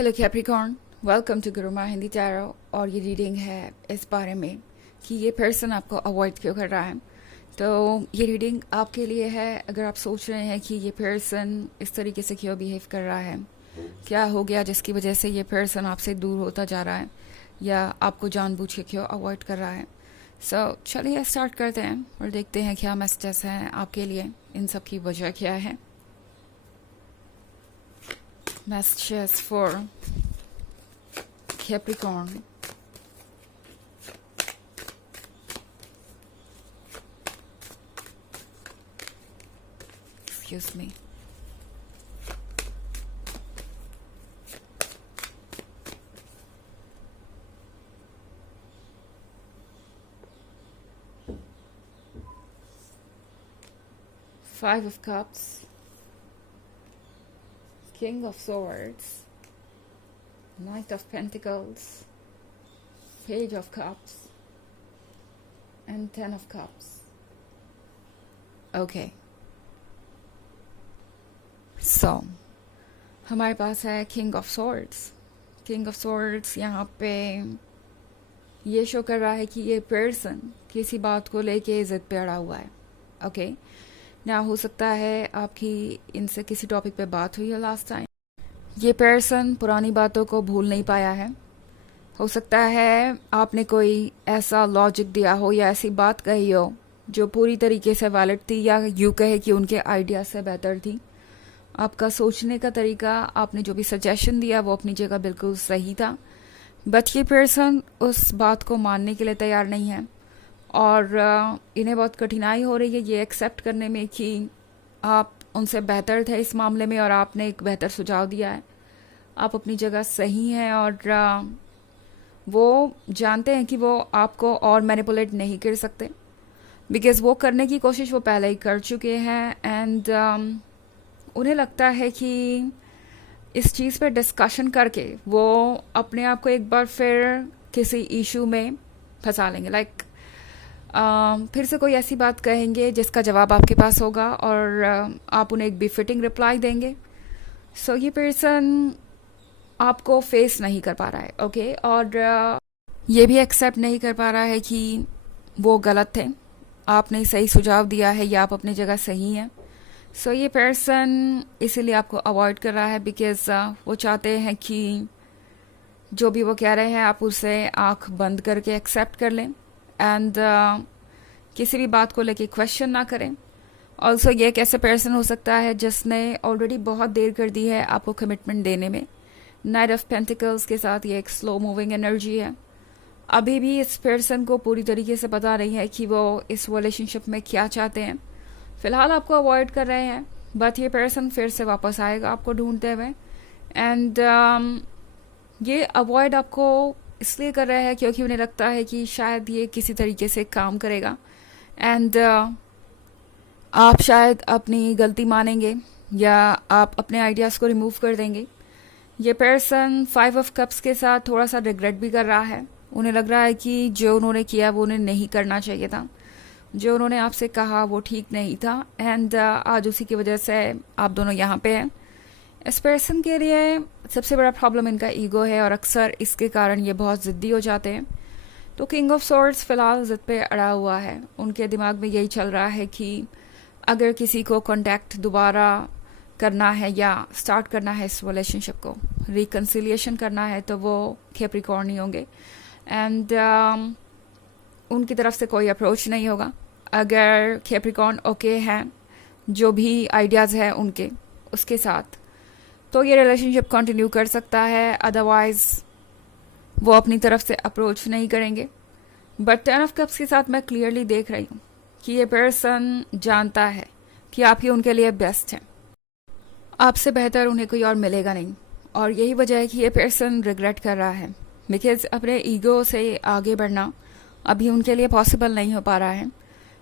Hello Capricorn, welcome to Guruma Hindi tarot. और ये reading है इस बारे में कि ये पर्सन आपको अवॉइड क्यों कर रहा है। तो ये रीडिंग आपके लिए है अगर आप सोच रहे हैं कि ये पर्सन इस तरीके से क्यों बिहेव कर रहा है, क्या हो गया जिसकी वजह से ये पर्सन आपसे दूर होता जा रहा है या आपको जानबूझ के क्यों अवॉइड कर रहा है। चलिए स्टार्ट करते हैं और देखते हैं क्या मैसेजेस हैं आपके लिए, इन सब की वजह क्या है। Messages for Capricorn. Excuse me. Five of Cups, King of Swords, Knight of Pentacles, Page of Cups, and Ten of Cups. Okay. So, हमारे पास है King of Swords. King of Swords यहाँ पे ये शो कर रहा है कि ये पर्सन किसी बात को लेके जिद पे अड़ा हुआ है। ओके ना, हो सकता है आपकी इनसे किसी टॉपिक पे बात हुई है लास्ट टाइम। ये पर्सन पुरानी बातों को भूल नहीं पाया है। हो सकता है आपने कोई ऐसा लॉजिक दिया हो या ऐसी बात कही हो जो पूरी तरीके से वैलिड थी, या यूँ कहे कि उनके आइडिया से बेहतर थी। आपका सोचने का तरीका, आपने जो भी सजेशन दिया वो अपनी जगह बिल्कुल सही था, बट ये पर्सन उस बात को मानने के लिए तैयार नहीं है और इन्हें बहुत कठिनाई हो रही है ये एक्सेप्ट करने में कि आप उनसे बेहतर थे इस मामले में और आपने एक बेहतर सुझाव दिया है। आप अपनी जगह सही हैं और वो जानते हैं कि वो आपको और मैनिपुलेट नहीं कर सकते, बिकॉज़ वो करने की कोशिश वो पहले ही कर चुके हैं। एंड उन्हें लगता है कि इस चीज़ पे डिस्कशन करके वो अपने आप को एक बार फिर किसी इशू में फंसा लेंगे। फिर से कोई ऐसी बात कहेंगे जिसका जवाब आपके पास होगा और आप उन्हें एक बिफिटिंग रिप्लाई देंगे। ये पर्सन आपको फेस नहीं कर पा रहा है। ओके और ये भी एक्सेप्ट नहीं कर पा रहा है कि वो गलत थे, आपने सही सुझाव दिया है या आप अपनी जगह सही हैं। ये पर्सन इसीलिए आपको अवॉइड कर रहा है बिकॉज वो चाहते हैं कि जो भी वो कह रहे हैं आप उसे आंख बंद करके एक्सेप्ट कर लें एंड किसी भी बात को लेके क्वेश्चन ना करें। ऑल्सो ये एक ऐसा पर्सन हो सकता है जिसने ऑलरेडी बहुत देर कर दी है आपको कमिटमेंट देने में। नाइट ऑफ पेंटिकल्स के साथ ये एक स्लो मूविंग एनर्जी है। अभी भी इस पर्सन को पूरी तरीके से पता नहीं है कि वो इस रिलेशनशिप में क्या चाहते हैं। फिलहाल आपको अवॉइड कर रहे हैं, बट ये पर्सन फिर से वापस आएगा आपको ढूंढते हुए। एंड ये अवॉइड आपको इसलिए कर रहे हैं क्योंकि उन्हें लगता है कि शायद ये किसी तरीके से काम करेगा एंड आप शायद अपनी गलती मानेंगे या आप अपने आइडियाज़ को रिमूव कर देंगे। ये पर्सन 5 ऑफ कप्स के साथ थोड़ा सा रिग्रेट भी कर रहा है। उन्हें लग रहा है कि जो उन्होंने किया वो उन्हें नहीं करना चाहिए था, जो उन्होंने आपसे कहा वो ठीक नहीं था एंड आज उसी की वजह से आप दोनों यहाँ पे हैं। इस पर्सन के लिए सबसे बड़ा प्रॉब्लम इनका ईगो है और अक्सर इसके कारण ये बहुत ज़िद्दी हो जाते हैं। तो किंग ऑफ सॉर्ड्स फिलहाल ज़िद पे अड़ा हुआ है। उनके दिमाग में यही चल रहा है कि अगर किसी को कांटेक्ट दोबारा करना है या स्टार्ट करना है इस रिलेशनशिप को, रिकन्सिलिएशन करना है, तो वो कैप्रिकॉर्न ही होंगे एंड उनकी तरफ से कोई अप्रोच नहीं होगा। अगर कैप्रिकॉर्न ओके हैं जो भी आइडियाज़ है उनके उसके साथ, तो ये रिलेशनशिप कंटिन्यू कर सकता है, अदरवाइज वो अपनी तरफ से अप्रोच नहीं करेंगे। बट 10 ऑफ कप्स के साथ मैं क्लियरली देख रही हूँ कि ये पर्सन जानता है कि आप ही उनके लिए बेस्ट हैं, आपसे बेहतर उन्हें कोई और मिलेगा नहीं। और यही वजह है कि ये पर्सन रिग्रेट कर रहा है बिकॉज अपने ईगो से आगे बढ़ना अभी उनके लिए पॉसिबल नहीं हो पा रहा है।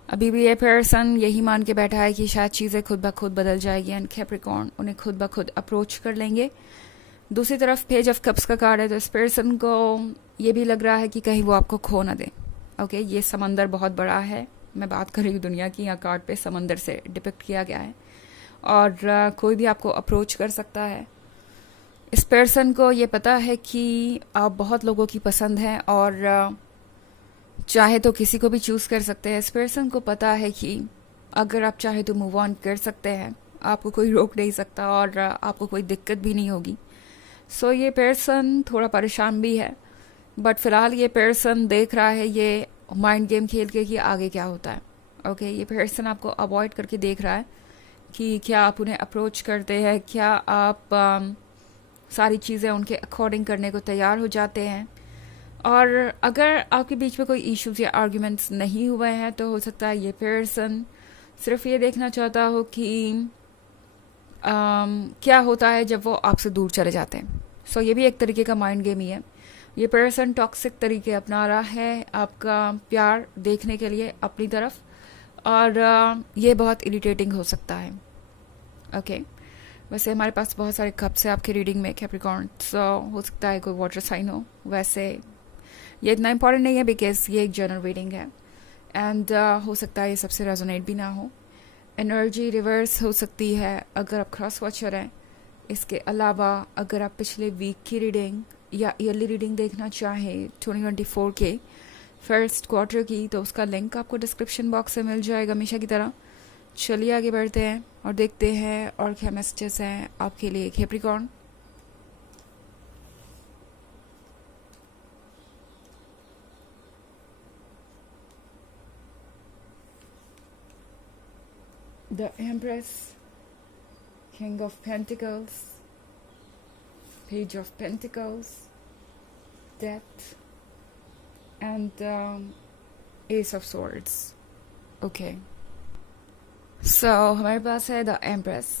अभी भी ये पर्सन यही मान के बैठा है कि शायद चीज़ें खुद ब खुद बदल जाएगी एंड कैप्रिकॉर्न उन्हें खुद ब खुद अप्रोच कर लेंगे। दूसरी तरफ पेज ऑफ कप्स का कार्ड है, तो इस पर्सन को ये भी लग रहा है कि कहीं वो आपको खो ना दे। ओके ये समंदर बहुत बड़ा है, मैं बात कर रही हूँ दुनिया की, यहाँ कार्ड पे समंदर से डिपिक्ट किया गया है और कोई भी आपको अप्रोच कर सकता है। इस पर्सन को ये पता है कि आप बहुत लोगों की पसंद हैं और चाहे तो किसी को भी चूज़ कर सकते हैं। इस पर्सन को पता है कि अगर आप चाहे तो मूव ऑन कर सकते हैं, आपको कोई रोक नहीं सकता और आपको कोई दिक्कत भी नहीं होगी। सो ये पर्सन थोड़ा परेशान भी है, बट फिलहाल ये पर्सन देख रहा है ये माइंड गेम खेल के कि आगे क्या होता है। ओके, ये पर्सन आपको अवॉइड करके देख रहा है कि क्या आप उन्हें अप्रोच करते हैं, क्या आप सारी चीज़ें उनके अकॉर्डिंग करने को तैयार हो जाते हैं। और अगर आपके बीच में कोई इश्यूज या आर्ग्यूमेंट्स नहीं हुए हैं तो हो सकता है ये पर्सन सिर्फ ये देखना चाहता हो कि क्या होता है जब वो आपसे दूर चले जाते हैं। सो ये भी एक तरीके का माइंड गेम ही है। ये पर्सन टॉक्सिक तरीके अपना रहा है आपका प्यार देखने के लिए अपनी तरफ, और ये बहुत इरिटेटिंग हो सकता है। ओके, वैसे हमारे पास बहुत सारे कप्स है आपकी रीडिंग में कैप्रिकॉर्न, सो हो सकता है कोई वाटर साइन हो। वैसे ये इतना इंपॉर्टेंट नहीं है बिकॉज ये एक जनरल रीडिंग है, एंड हो सकता है ये सबसे रेजोनेट भी ना हो। एनर्जी रिवर्स हो सकती है अगर आप क्रॉस वॉचर हैं। इसके अलावा अगर आप पिछले वीक की रीडिंग या ईयरली रीडिंग देखना चाहें 2024 के फर्स्ट क्वार्टर की, तो उसका लिंक आपको डिस्क्रिप्शन बॉक्स में मिल जाएगा हमेशा की तरह। चलिए आगे बढ़ते हैं और देखते हैं और क्या मैसेजेस हैं आपके लिए Capricorn. The Empress, King of Pentacles, Page of Pentacles, Death, and Ace of Swords. Okay. So हमारे पास है द एम्प्रेस।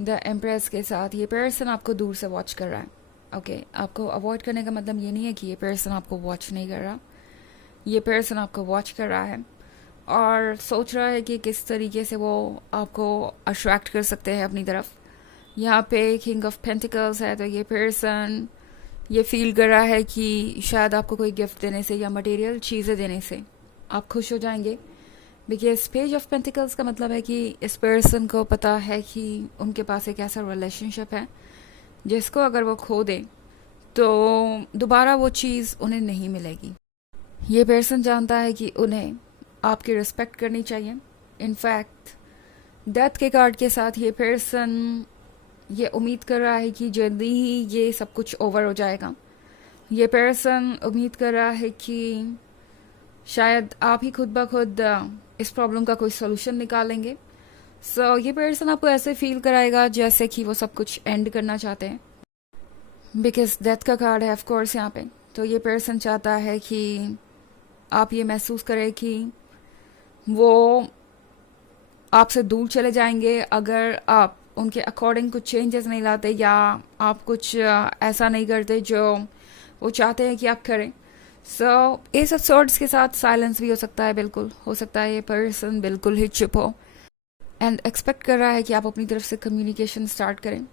द एम्प्रेस के साथ ये पर्सन आपको दूर से वॉच कर रहा है। ओके, आपको अवॉइड करने का मतलब ये नहीं है कि ये पर्सन आपको वॉच नहीं कर रहा। ये पर्सन आपको वॉच कर रहा है और सोच रहा है कि किस तरीके से वो आपको अट्रैक्ट कर सकते हैं अपनी तरफ। यहाँ पे किंग ऑफ पेंटिकल्स है, तो ये पर्सन ये फील कर रहा है कि शायद आपको कोई गिफ्ट देने से या मटेरियल चीज़ें देने से आप खुश हो जाएंगे। बिकॉज पेज ऑफ पेंटिकल्स का मतलब है कि इस पर्सन को पता है कि उनके पास एक ऐसा रिलेशनशिप है जिसको अगर वो खो दे तो दोबारा वो चीज़ उन्हें नहीं मिलेगी। ये पर्सन जानता है कि उन्हें आपकी रिस्पेक्ट करनी चाहिए। इनफैक्ट डेथ के कार्ड के साथ ये पर्सन ये उम्मीद कर रहा है कि जल्दी ही ये सब कुछ ओवर हो जाएगा। ये पर्सन उम्मीद कर रहा है कि शायद आप ही खुद ब खुद इस प्रॉब्लम का कोई सोल्यूशन निकालेंगे। सो ये पर्सन आपको ऐसे फील कराएगा जैसे कि वो सब कुछ एंड करना चाहते हैं, बिकॉज डेथ का कार्ड है ऑफ कोर्स यहाँ पे। तो ये पर्सन चाहता है कि आप ये महसूस करें कि वो आपसे दूर चले जाएंगे अगर आप उनके अकॉर्डिंग कुछ चेंजेस नहीं लाते या आप कुछ ऐसा नहीं करते जो वो चाहते हैं कि आप करें। सो एस ऑफ सॉर्ड्स के साथ साइलेंस भी हो सकता है। बिल्कुल हो सकता है ये पर्सन बिल्कुल ही चुप हो एंड एक्सपेक्ट कर रहा है कि आप अपनी तरफ से कम्युनिकेशन स्टार्ट करें।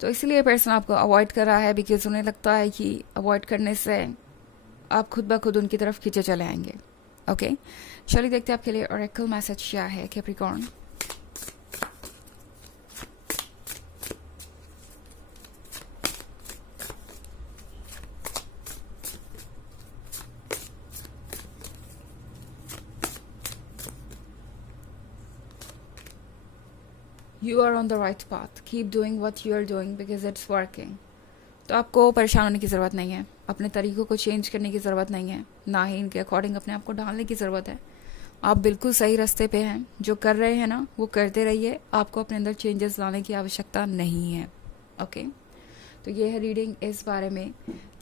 तो इसलिए पर्सन आपको अवॉइड कर रहा है बिकॉज उन्हें लगता है कि अवॉइड करने से आप खुद ब खुद उनकी तरफ खींचे चले आएंगे। ओके, चलिए देखते हैं आपके लिए ओरेकल मैसेज क्या है Capricorn. You are on the right path. Keep doing what you are doing because it's working. तो आपको परेशान होने की ज़रूरत नहीं है, अपने तरीक़ों को चेंज करने की ज़रूरत नहीं है, ना ही इनके अकॉर्डिंग अपने आप को ढालने की ज़रूरत है। आप बिल्कुल सही रास्ते पे हैं। जो कर रहे हैं ना वो करते रहिए, आपको अपने अंदर चेंजेस लाने की आवश्यकता नहीं है। ओके, तो ये है रीडिंग इस बारे में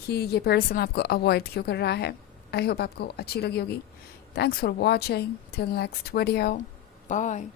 कि ये पर्सन आपको अवॉइड क्यों कर रहा है। आई होप आपको अच्छी लगी होगी। Thanks for watching. Till next video, bye.